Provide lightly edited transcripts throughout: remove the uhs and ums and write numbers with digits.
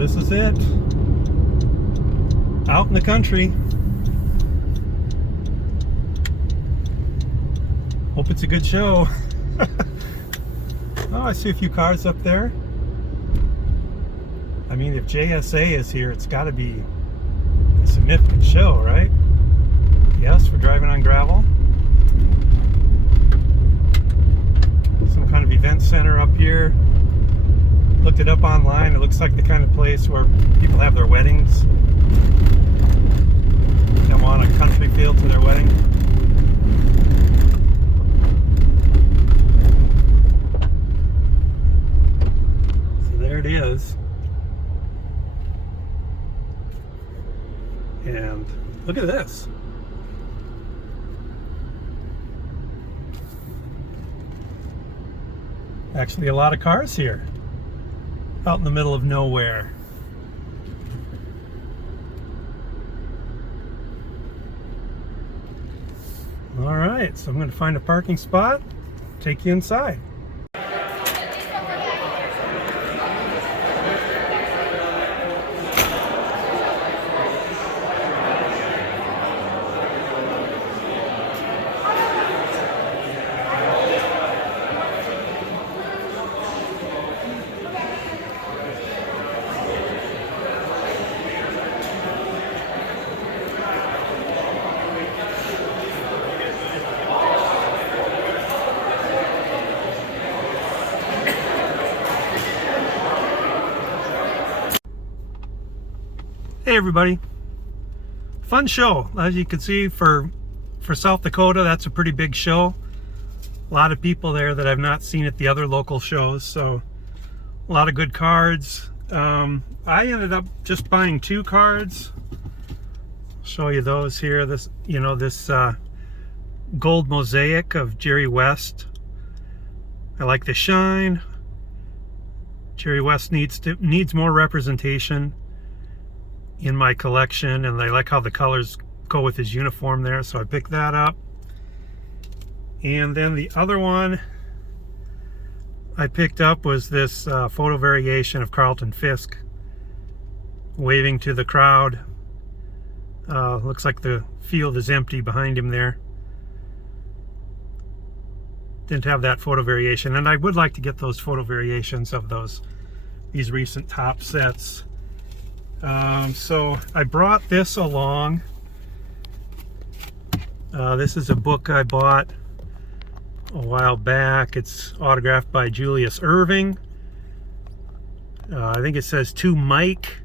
this is it. Out in the country. Hope it's a good show. Oh, I see a few cars up there. I mean, if JSA is here, it's got to be a significant show, right? Yes, we're driving on gravel. Some kind of event center up here. Looked it up online. It looks like the kind of place where people have their weddings. Come on a country field to their wedding. So there it is. And look at this. Actually, a lot of cars here. Out in the middle of nowhere. All right, so I'm going to find a parking spot, take you inside. Hey everybody, fun show. As you can see, for South Dakota, that's a pretty big show. A lot of people there that I've not seen at the other local shows, so a lot of good cards. I ended up just buying 2 cards. I'll show you those here. This, this gold mosaic of Jerry West. I like the shine. Jerry West needs more representation in my collection, and I like how the colors go with his uniform there, so I picked that up. And then the other one I picked up was this photo variation of Carlton Fisk waving to the crowd. Looks like the field is empty behind him there. Didn't have that photo variation, and I would like to get those photo variations of these recent top sets. So I brought this along. This is a book I bought a while back. It's autographed by Julius Erving. I think it says to Mike.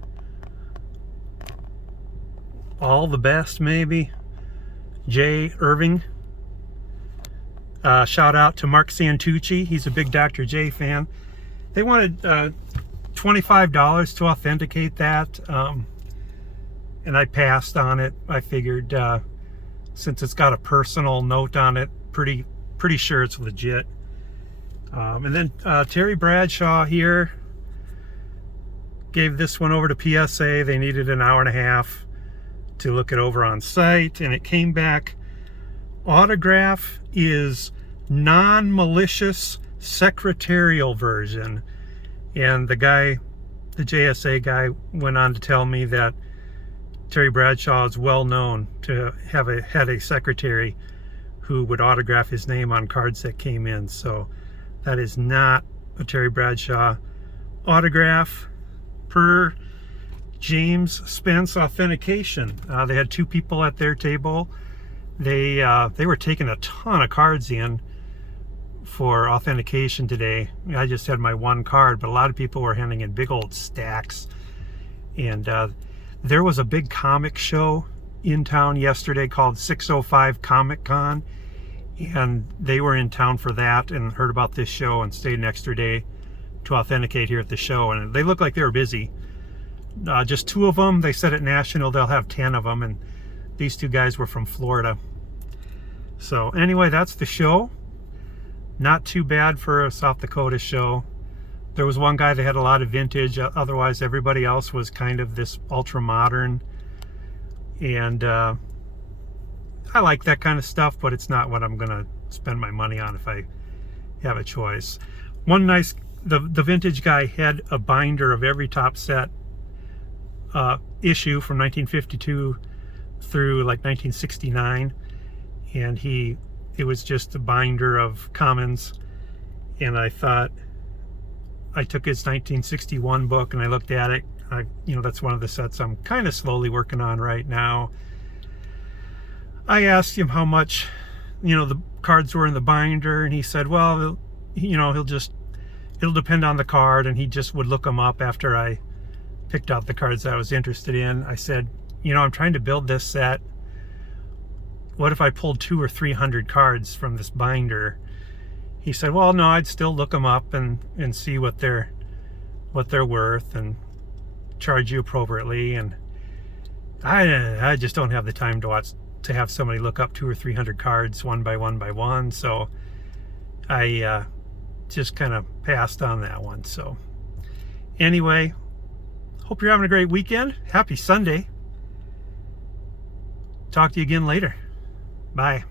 All the best, maybe. J. Irving. Shout out to Mark Santucci. He's a big Dr. J fan. They wanted $25 to authenticate that, and I passed on it. I figured since it's got a personal note on it, pretty sure it's legit. And then Terry Bradshaw here gave this one over to PSA. They needed an hour and a half to look it over on site, and it came back. Autograph is non-malicious secretarial version. And the JSA guy went on to tell me that Terry Bradshaw is well known to have had a secretary who would autograph his name on cards that came in. So that is not a Terry Bradshaw autograph per James Spence Authentication. They had 2 people at their table. They were taking a ton of cards in for authentication today. I just had my 1 card, but a lot of people were handing in big old stacks. And there was a big comic show in town yesterday called 605 Comic Con, and they were in town for that and heard about this show and stayed an extra day to authenticate here at the show. And they looked like they were busy. Just 2 of them. They said at National they'll have 10 of them, and these 2 guys were from Florida. So anyway, that's the show. Not too bad for a South Dakota show. There was one guy that had a lot of vintage. Otherwise, everybody else was kind of this ultra modern. And I like that kind of stuff, but it's not what I'm gonna spend my money on if I have a choice. One nice, the vintage guy had a binder of every top set issue from 1952 through like 1969, and it was just a binder of commons. And I thought, I took his 1961 book and I looked at it. That's one of the sets I'm kind of slowly working on right now. I asked him how much, the cards were in the binder, and he said, well, it'll depend on the card, and he just would look them up after I picked out the cards I was interested in. I said, I'm trying to build this set. What if I pulled 200 or 300 cards from this binder? He said, well, no, I'd still look them up and see what they're worth and charge you appropriately. And I just don't have the time to have somebody look up 200 or 300 cards one by one. So I just kind of passed on that one. So anyway, hope you're having a great weekend. Happy Sunday. Talk to you again later. Bye.